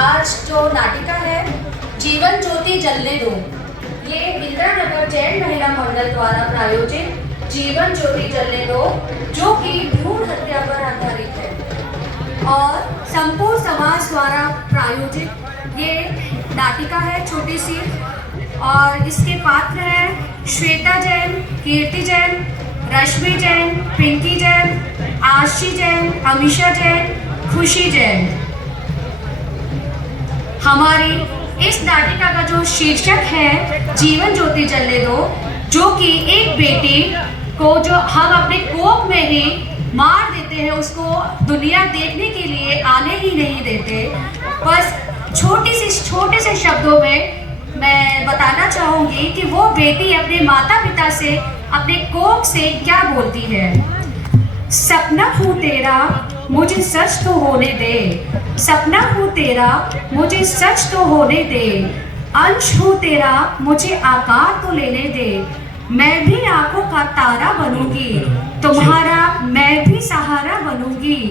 आज जो नाटिका है जीवन ज्योति जलने दो, ये इंदिरानगर जैन महिला मंडल द्वारा प्रायोजित जीवन ज्योति जलने दो, जो कि भ्रूण हत्या पर आधारित है और संपूर्ण समाज द्वारा प्रायोजित ये नाटिका है छोटी सी। और इसके पात्र हैं श्वेता जैन, कीर्ति जैन, रश्मि जैन, पिंकी जैन, आशी जैन, अमीशा जैन, खुशी जैन। हमारी इस नाटिका का जो शीर्षक है जीवन ज्योति जलने दो, जो कि एक बेटी को जो हम अपने कोख में ही मार देते हैं, उसको दुनिया देखने के लिए आने ही नहीं देते। बस छोटे से शब्दों में मैं बताना चाहूँगी कि वो बेटी अपने माता पिता से, अपने कोख से क्या बोलती है। सपना हूँ तेरा मुझे सच तो होने दे, सपना हूँ तेरा मुझे सच तो होने दे, अंश हूँ तेरा मुझे आकार तो लेने दे, मैं भी आंखों का तारा बनूंगी, तुम्हारा मैं भी सहारा बनूंगी,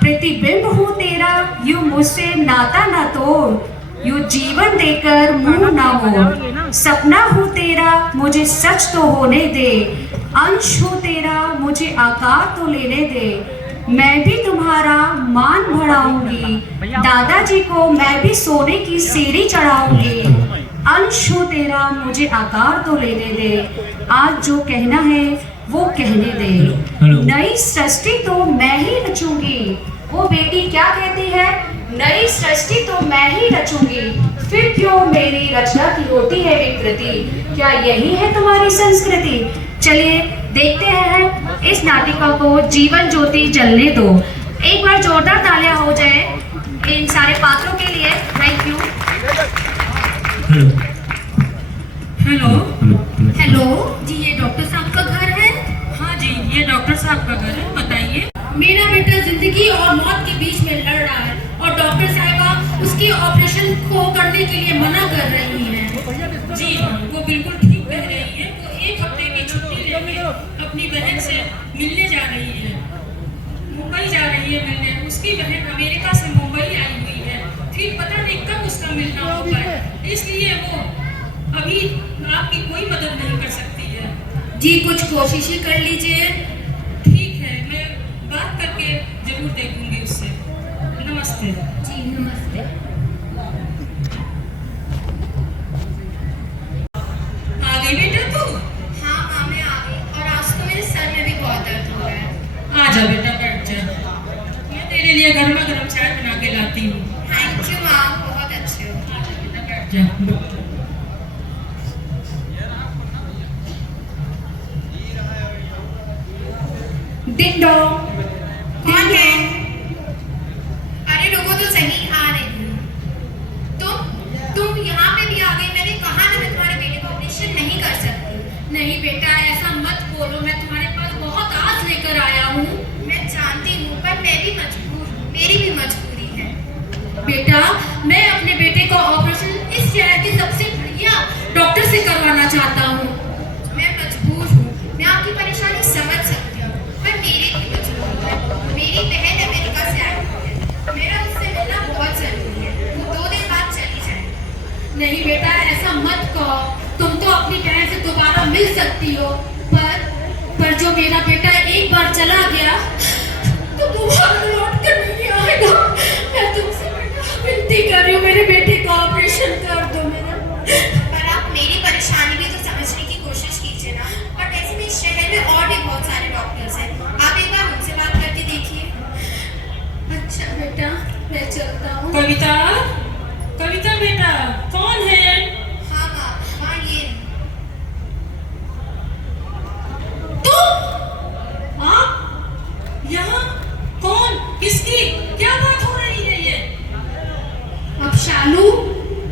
प्रतिबिंब हूँ तेरा यूं मुझसे नाता ना तोड़, यूं जीवन देकर मुंह ना मोड़, सपना हूँ तेरा मुझे सच तो होने दे, अंश हूँ तेरा मुझे आकार तो लेने दे, मैं भी तुम्हारा मान बढ़ाऊंगी, दादाजी को मैं भी सोने की सीढ़ी चढ़ाऊंगी, अंश हूँ तेरा मुझे आकार तो लेने दे, आज जो कहना है वो कहने दे, नई सृष्टि तो मैं ही रचूंगी। वो बेटी क्या कहती है, नई सृष्टि तो मैं ही रचूंगी, फिर क्यों मेरी रचना की होती है विकृति, क्या यही है तुम्हारी संस्कृति। चलिए देखते हैं इस नाटिका को जीवन ज्योति जलने दो। एक बार जोरदार तालियां हो जाए इन सारे पात्रों के लिए। Thank you. हेलो हेलो जी, ये डॉक्टर साहब का घर है? हाँ जी, ये डॉक्टर साहब का घर है, बताइए। मेरा बेटा जिंदगी और मौत के बीच में लड़ रहा है और डॉक्टर साहिबा उसके ऑपरेशन को करने के लिए मना कर रही हैं। जी वो बिल्कुल ठीक कह रही है, वो 1 हफ्ते की छुट्टी लेके अपनी बहन से मिलने जा रही है, मुंबई जा रही है मिलने। उसकी बहन अमेरिका से मुंबई आई हुई है, फिर पता नहीं कब उसका मिलना होगा, इसलिए वो अभी आपकी कोई मदद नहीं कर सकती है। जी कुछ कोशिश ही कर लीजिए। ठीक है, मैं बात करके जरूर देखूंगी उससे। नमस्ते। जी नमस्ते। आ गई बेटा तू? हाँ माँ मैं आ गई, और आज तो मेरे सर में भी बहुत दर्द हो रहा है। आ जा बेटा, बैठ जा, मैं तेरे लिए गर्मा गर्म चाय बना के लाती हूँ। थैंक यू माँ, बहुत अच्छे हो। आ जा बेटा, बैठ जा। डिंग डोंग, कौन है? अरे रुको तो सही, आ रही हूँ। तुम यहाँ पे भी आ गई। मैंने कहा ना मैं तुम्हारे बेटे का ऑपरेशन नहीं कर सकती। नहीं बेटा ऐसा मत बोलो, मैं तुम्हारे पास बहुत आस लेकर आया हूँ। मैं जानती हूँ, पर मैं भी मजबूर हूँ, मेरी भी मजबूरी है। बेटा मैं अपने बेटे का ऑपरेशन इस शहर के सबसे बढ़िया डॉक्टर से करवाना चाहता हूँ। मैं मजबूर हूँ, मैं आपकी परेशानी समझ सकती हूँ, पर मेरी भी मजबूरी है। मेरी बहन अमेरिका से आई है, मेरा उससे मिलना बहुत जरूरी है, वो 2 दिन बाद चली जाए। नहीं बेटा ऐसा मत कहो, तुम तो अपनी बहन से दोबारा मिल सकती हो, पर जो मेरा बेटा एक बार चला गया तो दोबारा लौट कर नहीं आएगा। मैं तुमसे बेटा विनती कर रही हूँ, मेरे बेटे का ऑपरेशन कर दो मेरा। पर आप मेरी परेशानी भी तो समझने की कोशिश कीजिए ना, और ऐसे में इस शहर में और भी बहुत सारे डॉक्टर्स हैं, आप एक बार उनसे बात करके देखिए। अच्छा बेटा मैं चलता हूँ। कविता, कविता बेटा कौन है? हाँ माँ, हाँ ये तुम। आप यहाँ कौन, किसकी क्या बात हो रही है ये? अब शालू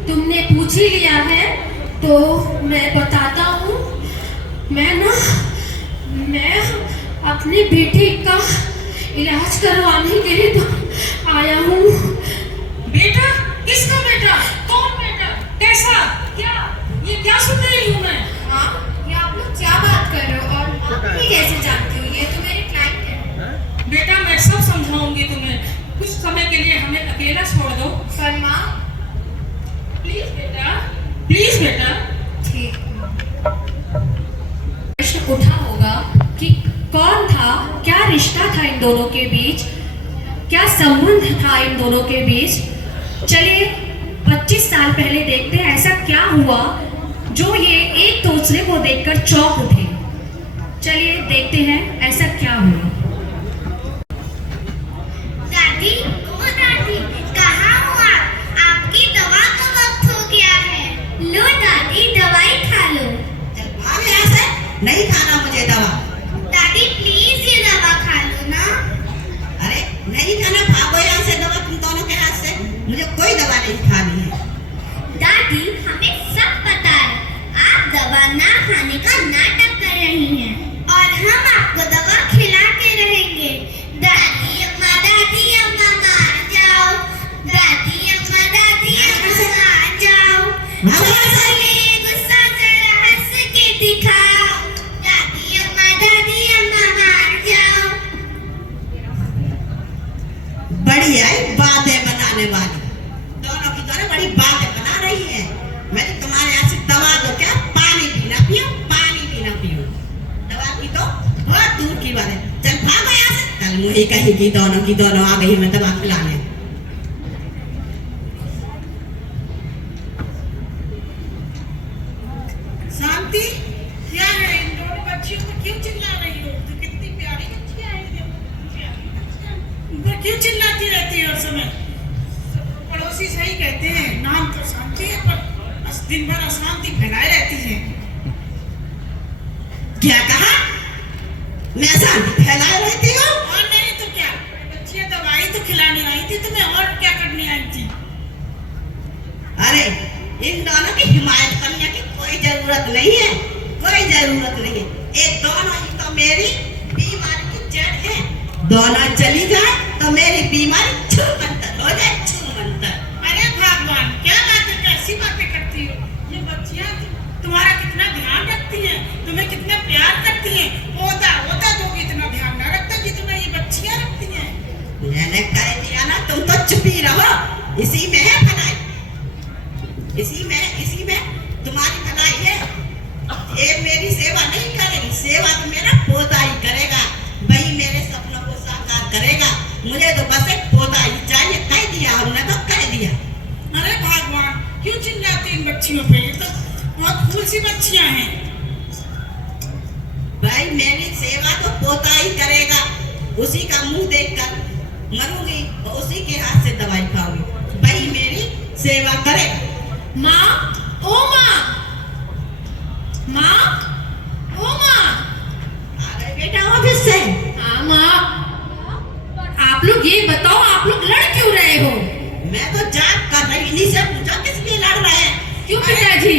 तुमने पूछ ही लिया है तो मैं बताता हूँ। मैं अपने बेटे का इलाज करवाने के लिए तो आया हूँ। बेटा? किसका बेटा? कौन बेटा? कैसा? क्या? ये क्या सुन रही हूँ मैं? हाँ, ये आप लोग क्या बात कर रहे हो, और आप भी कैसे जानते हो? ये तो मेरे क्लाइंट है। बेटा मैं सब समझाऊंगी तुम्हें, कुछ समय के लिए हमें अकेला छोड़ दो, पर माँ प्लीज बेटा। ठीक। प्रश्न उठा होगा कि कौन था, क्या रिश्ता था इन दोनों के बीच, क्या संबंध था इन दोनों के बीच। चलिए 25 साल पहले देखते हैं ऐसा क्या हुआ जो ये एक दूसरे को देखकर चौंक उठे। चलिए देखते हैं ऐसा क्या हुआ। दादी, ओ दादी, कहाँ हो आप? आपकी दवा का वक्त हो गया है। लो दादी, दवाई खा लो। भाग यहाँ से, नहीं खाना मुझे दवा। दादी प्लीज ये दवा खा लो ना। अरे नहीं खाना, भागो यहाँ से, दवा तुम दोनों के हाथ से। मुझे कोई दवा नहीं खानी है। दादी हमें सब पता है, आप दवा ना खाने का नाटक कर रही हैं और हम आपको दवा खिलाते रहेंगे। दादी अम्मा मान जाओ। दादी अम्मा मान जाओ। ये गुस्सा जरा हंस के दिखाओ। दादी अम्मा मान जाओ। बड़ी आई बातें बनाने वाली, दोनों की दोनों बड़ी बातें बना रही है। मैंने तुम्हारे यहाँ से दवा दो क्या, पानी पीना पियो, पानी पीना पियो। दवा की तो बहुत दूर की बात है। चल भागो यहाँ से, कल मुझे कहेगी दोनों की दोनों आ गई मैं दवा खिलाने। शांति, क्या है? इन दोनों बच्चियों को क्यों चिल्ला रही हो? तो कितनी प्यारी बच्चियां हैं, इनको क्यों चिल्लाती रहती है हर समय? पड़ोसी सही कहते हैं, नाम तो शांति है पर दिन भर अशांति फैलाए रहती है। क्या कहा? मैं शांति फैलाए रहती हूँ? और नहीं तो क्या, बच्चियां दवाई तो खिलाने आई थी, तुम्हें और क्या करने आई थी? अरे इन दोनों की हिमायत करने की कोई जरूरत नहीं है, कोई जरूरत नहीं है। ये दोनों ही तो मेरी बीमारी की जड़ है। दोनों चली जाए तो मेरी बीमारी छूमंतर हो जाए, छूमंतर। अरे भगवान, क्या बातें, कैसी बातें करती हो? ये बच्चियां तुम्हारा कितना ध्यान रखती हैं, तुम्हें कितना प्यार करती हैं। होता तो इतना ध्यान न रखता जितना ये बच्चियां रखती हैं। मैंने कह दिया ना, तुम तो चुप ही रहो। इसी में है भलाई, इसी में तुम्हारी भलाई है। ये मेरी सेवा नहीं करेगी, सेवा तो मेरा पोता ही करेगा। वही मेरे सपनों को साकार करेगा। मुझे तो बस एक पोता ही चाहिए, कह दिया हमने तो कह दिया। अरे भगवान, क्यों चिल्लाती इन बच्चियों पे? ये तो बहुत फूल सी बच्चियां हैं। भाई मेरी सेवा तो पोता ही करेगा। उसी का मुंह देखकर मरूंगी तो उसी के हाथ से दवाई खाऊंगी। भाई मेरी सेवा करेगा। माँ, ओ माँ, माँ, ओ माँ। आ गए बेटा ऑफिस से? हाँ माँ। आप लोग ये बताओ, आप लोग लड़ क्यों रहे हो? मैं तो जाग कर रही, इन्हीं से पूछो किस लिए लड़ रहे हैं। क्यों पिताजी?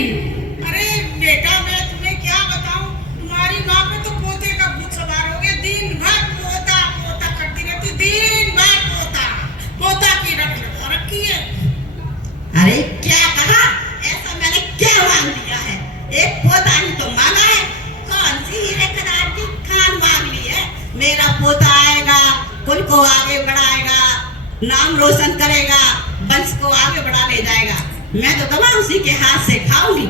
अरे बेटा, मैं तुम्हें क्या बताऊं, तुम्हारी माँ पे तो पोते का भूत सवार हो गया। दिन भर पोता पोता करती रहती, दिन भर पोता की रख लगा रखी है। अरे क्या कहा? ऐसा मैंने क्या मांग लिया है? एक पोता ही तो मांगा है। कौन सी हीरे करार की खान मांग ली है? मेरा पोता आएगा, कुल को आगे बढ़ाएगा, नाम रोशन करेगा, वंश को आगे बढ़ा ले जाएगा। मैं तो दवा उसी के हाथ से खाऊंगी।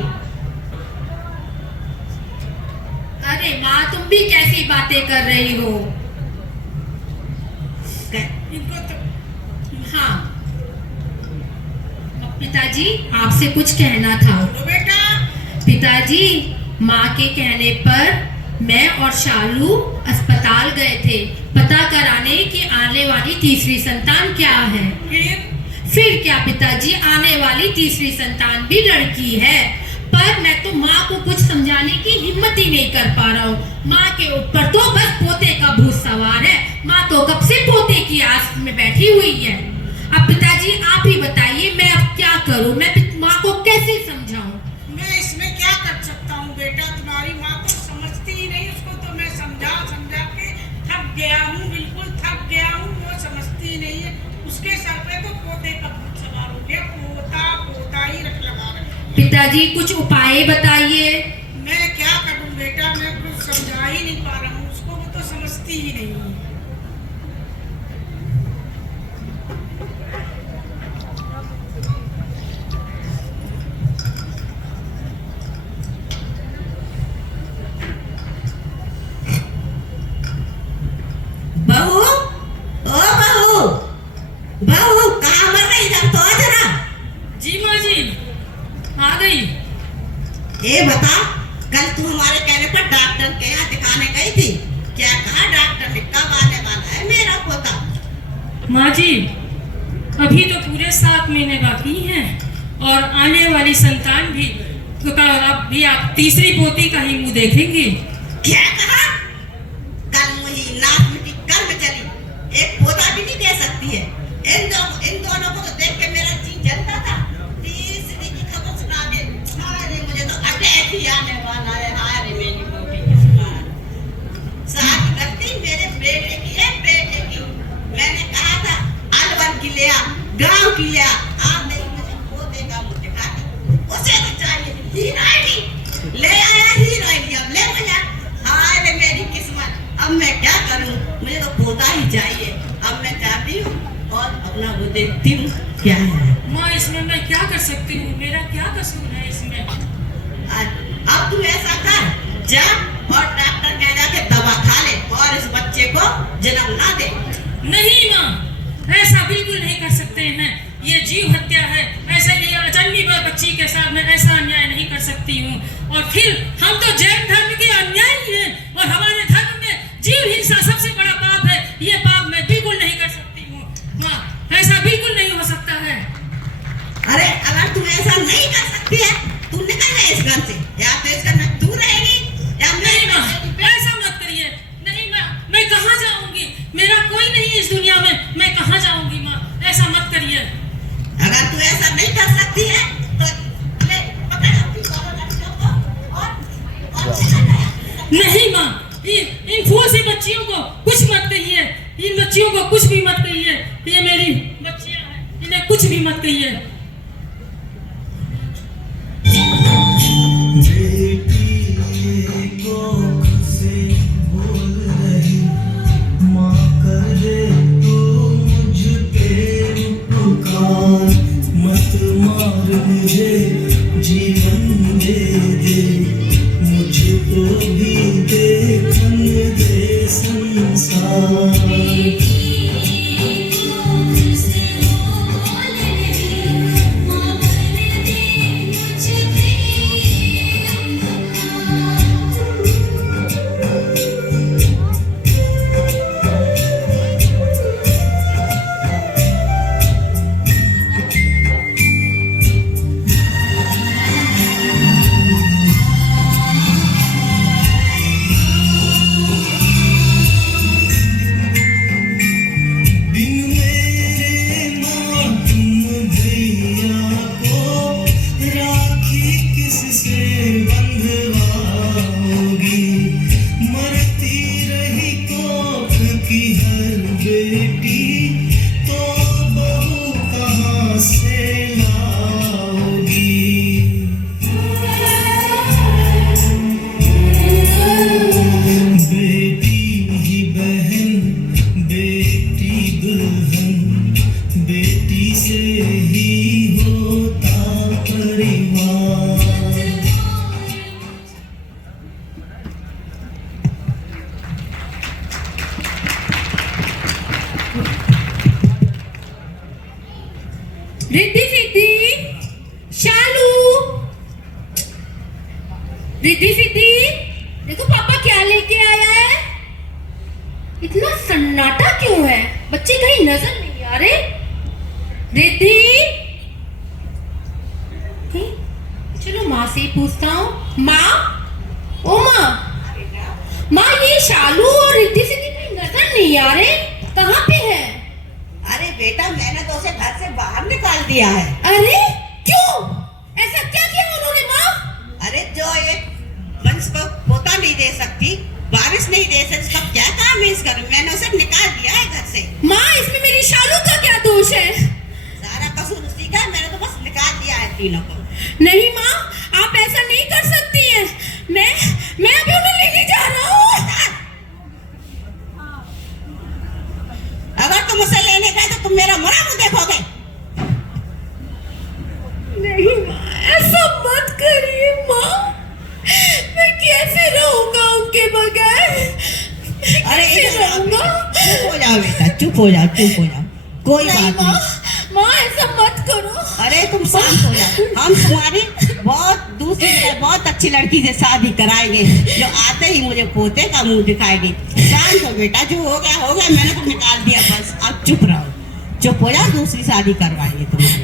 अरे माँ, तुम भी कैसी बातें कर रही हो? इनको तो हाँ पिताजी, आपसे कुछ कहना था। बोलो बेटा। पिताजी, माँ के कहने पर मैं और शालू अस्पताल गए थे पता कराने कि आने वाली तीसरी संतान क्या है। फिर क्या पिताजी, आने वाली तीसरी संतान भी लड़की है। पर मैं तो माँ को कुछ समझाने की हिम्मत ही नहीं कर पा रहा हूँ। माँ के ऊपर तो बस पोते का भूत सवार है। माँ तो कब से पोते की आस में बैठी हुई है। अब पिताजी आप ही बताइए, मैं अब क्या करूँ? मैं माँ को कैसे समझाऊँ? मैं इसमें क्या कर सकता हूँ बेटा, तुम्हारी माँ तो समझती ही नहीं। उसको तो मैं समझा के थक गया हूँ, बिल्कुल थक गया हूँ। वो समझती ही नहीं है। उसके सर पे तो पोते का भूत सवार हो गया। पोता ही रख लगा रहे। पिताजी कुछ उपाय बताइए। मैं क्या करूँ बेटा, मैं कुछ समझा ही नहीं पा रहा हूँ उसको। वो तो समझती ही नहीं है। 7 महीने बाकी हैं और आने वाली संतान भी तो अब भी आप तीसरी पोती का ही मुंह देखेंगे। क्या कहा? कल मुही नाक मिट्टी कर्म चली, एक पोता भी नहीं दे सकती है। इन दोनों को तो देख के मेरा जी जलता था। तीसरी की खबर सुना दे। अरे मुझे तो अटैक ही आने वाला है। अरे मेरी मोटी किस्मत। शादी करती मेरे बेटे की है, बेटे की। मैंने कहा था अलवर की लिया, गांव की लिया। आप नहीं मुझे पोते का मुंह दिखाती। उसे तो चाहिए हीरोइनी। ले आया हीरोइनी, अब ले मुझे। हाय रे मेरी किस्मत। अब मैं क्या करूं? मुझे तो पोता ही चाहिए। अब मैं जाती हूँ और अपना वो देखती हूँ क्या है। माँ इसमें मैं क्या कर सकती हूँ? मेरा क्या कसूर है इसमें? अब तू ऐसा कर, जा और डॉक्टर के जाके दवा खा ले और इस बच्चे को जन्म ना दे। नहीं माँ, ऐसा बिल्कुल नहीं कर सकते हैं। ये जीव हत्या है। ऐसा ये अजन्मी बच्ची के साथ मैं ऐसा अन्याय नहीं कर सकती हूँ। और फिर हम तो जैन धर्म के अन्यायी हैं और हमारे धर्म में जीव हिंसा सबसे बड़ा पाप है। ये पाप मैं बिल्कुल नहीं कर सकती हूँ माँ, ऐसा बिल्कुल नहीं हो सकता है। अरे अगर तू ऐसा नहीं कर सकती है, तू निकल जा इस घर से। या तो इस घर में तू रहेगी या नहीं मैं। माँ, ऐसा मत करिए। नहीं माँ, मैं कहाँ जाऊँगी? मेरा कोई नहीं इस दुनिया में, मैं कहाँ जाऊँगी माँ? ऐसा मत करिए। अगर तू ऐसा नहीं कर सकती है तो ले पकड़ अपनी दोनों लड़कियों को और चला जा। नहीं माँ, इन फूल सी बच्चियों को कुछ मत कहिए। इन बच्चियों को कुछ भी मत कहिए। ये मेरी बच्चियां हैं, इन्हें कुछ भी मत कहिए। जीवन दे दे मुझको भी, देखन दे संसार। रिद्धि सिद्धि, शालू, रिद्धि सिद्धि, देखो पापा क्या लेके आया है। इतना सन्नाटा क्यों है? बच्चे कहीं नजर नहीं आ रहे। रिद्धि, चलो माँ से ही पूछता हूँ। माँ, ओ माँ, माँ ये शालू और रिद्धि सिद्धि कहीं नजर नहीं आ रहे, कहाँ पे है? अरे बेटा, मैंने तो उसे घर से बाहर निकाल दिया है। अरे क्यों? ऐसा क्या किया उन्होंने माँ? अरे जो एक वंश को पोता नहीं दे सकती, बारिश नहीं दे सकती, उसका क्या काम है इस घर में? मैंने उसे निकाल दिया है घर से। माँ इसमें मेरी शालू का क्या दोष है? सारा कसूर उसी का है, मैंने तो बस निकाल दिया है तीनों को। नहीं माँ, आप ऐसा नहीं कर सकती हैं। मैं अभी उन्हें लेने जा रहा हूँ। अगर तुम उसे लेने गए तो तुम मेरा मुंह देखोगे। नहीं माँ, ऐसा मत करिए माँ। मैं कैसे रहूंगा उनके बगैर? अरे कैसे रहूंगा? चुप हो जाओ बेटा, चुप हो जाओ, चुप हो जाओ, कोई नहीं बात माँ, नहीं। माँ ऐसा मत करो। अरे तुम शांत हो जाओ। हम तुम्हारी बहुत अच्छी लड़की से शादी कराएंगे जो आते ही मुझे पोते का मुंह दिखाएगी। शांत हो बेटा, जो हो गया हो गया, मैंने तो निकाल दिया, बस अब चुप रहो। चुप हो जाओ, दूसरी शादी करवाएंगे तुम्हारी।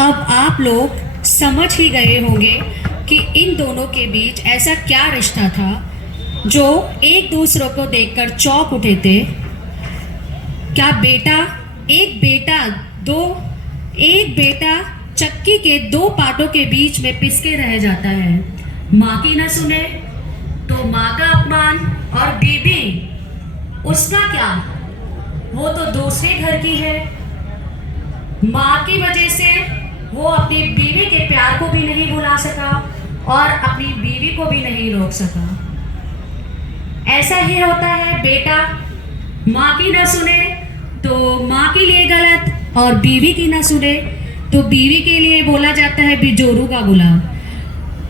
अब आप लोग समझ ही गए होंगे कि इन दोनों के बीच ऐसा क्या रिश्ता था जो एक दूसरे को देखकर चौंक उठे थे। क्या एक बेटा चक्की के दो पाटों के बीच में पिसके रह जाता है। माँ की ना सुने तो माँ का अपमान, और बीबी उसका क्या, वो तो दूसरे घर की है। माँ की वजह से वो अपनी बीवी के प्यार को भी नहीं भुला सका और अपनी बीवी को भी नहीं रोक सका। ऐसा ही होता है, बेटा माँ की ना सुने तो माँ के लिए गलत, और बीवी की ना सुने तो बीवी के लिए बोला जाता है बिजोरू का गुलाम।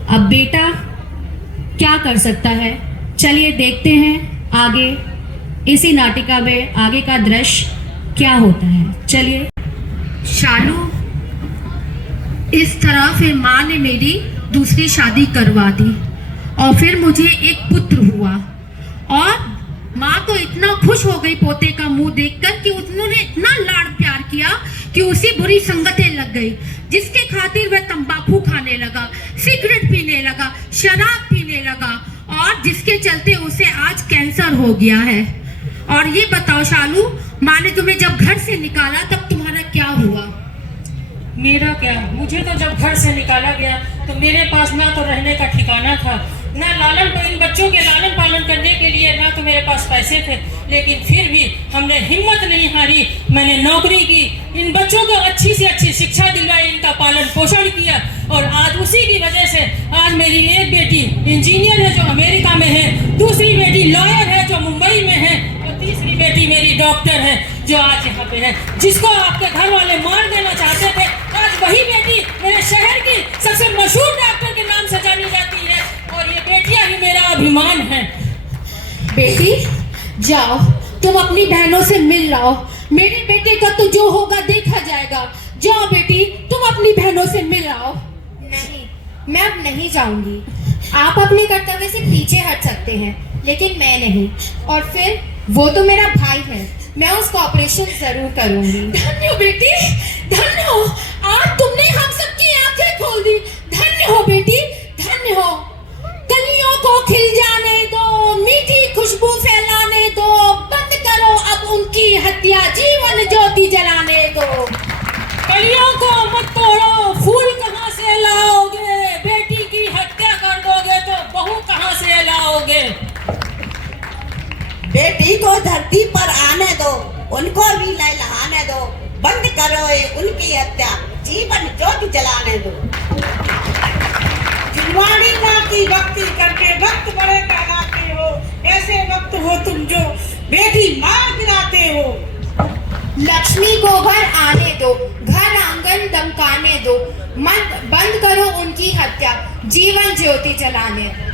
अब बेटा क्या कर सकता है, चलिए देखते हैं आगे इसी नाटिका में आगे का दृश्य क्या होता है। चलिए। शालू, इस तरह फिर माँ ने मेरी दूसरी शादी करवा दी और फिर मुझे एक पुत्र हुआ, और माँ तो इतना खुश हो गई पोते का मुंह देखकर कि उन्होंने इतना लाड़ प्यार किया कि उसी बुरी संगतें लग गई, जिसके खातिर वह तंबाकू खाने लगा, सिगरेट पीने लगा, शराब पीने लगा, और जिसके चलते उसे आज कैंसर हो गया है। और ये बताओ शालू, माँ ने तुम्हें जब घर से निकाला तब तुम्हारा क्या हुआ? मेरा क्या, मुझे तो जब घर से निकाला गया तो मेरे पास ना तो रहने का ठिकाना था, ना इन बच्चों के लालन पालन करने के लिए ना तो मेरे पास पैसे थे। लेकिन फिर भी हमने हिम्मत नहीं हारी, मैंने नौकरी की, इन बच्चों को अच्छी से अच्छी शिक्षा दिलवाई, इनका पालन पोषण किया, और आज उसी की वजह से आज मेरी एक बेटी इंजीनियर है जो अमेरिका में है, दूसरी बेटी लॉयर है जो मुंबई में है, और तीसरी बेटी मेरी डॉक्टर है जो आज यहाँ पे है। जिसको आपके घर वाले मार देना चाहते थे, आज वही बेटी मेरे शहर की सबसे मशहूर डॉक्टर के नाम से जानी जाती है, और ये बेटियां ही मेरा अभिमान है। बेटी जाओ, तुम अपनी बहनों से मिल लाओ, मेरे बेटे का तो जो होगा देखा जाएगा। जाओ बेटी, तुम अपनी बहनों से मिल आओ। नहीं, मैं अब नहीं जाऊंगी। आप अपने कर्तव्य से पीछे हट सकते हैं, लेकिन मैं नहीं। और फिर वो तो मेरा भाई है, मैं उसका ऑपरेशन जरूर करूंगी। धन्य हो बेटी, धन्य हो, आज तुमने हम सबकी आंखें खोल दी। धन्य हो बेटी, धन्य हो। कलियों को खिल जाने दो, मीठी खुशबू फैलाने दो, बंद करो अब उनकी हत्या, जीवन ज्योति जलाने दो। कलियों को मत तोड़ो, फूल कहाँ से लाओगे, बेटी की हत्या कर दोगे तो बहू कहाँ से लाओगे। बेटी को धरती पर आने दो, उनको भी लहलाने दो, बंद करो ये उनकी हत्या, जीवन ज्योति जलाने दो। जिनवाणी माँ की भक्ति करके भक्त बड़े कहलाते हो, ऐसे भक्त हो तुम जो बेटी मार गिराते हो। लक्ष्मी को घर आने दो, घर आंगन दमकाने दो, मत बंद करो उनकी हत्या, जीवन ज्योति जलाने दो।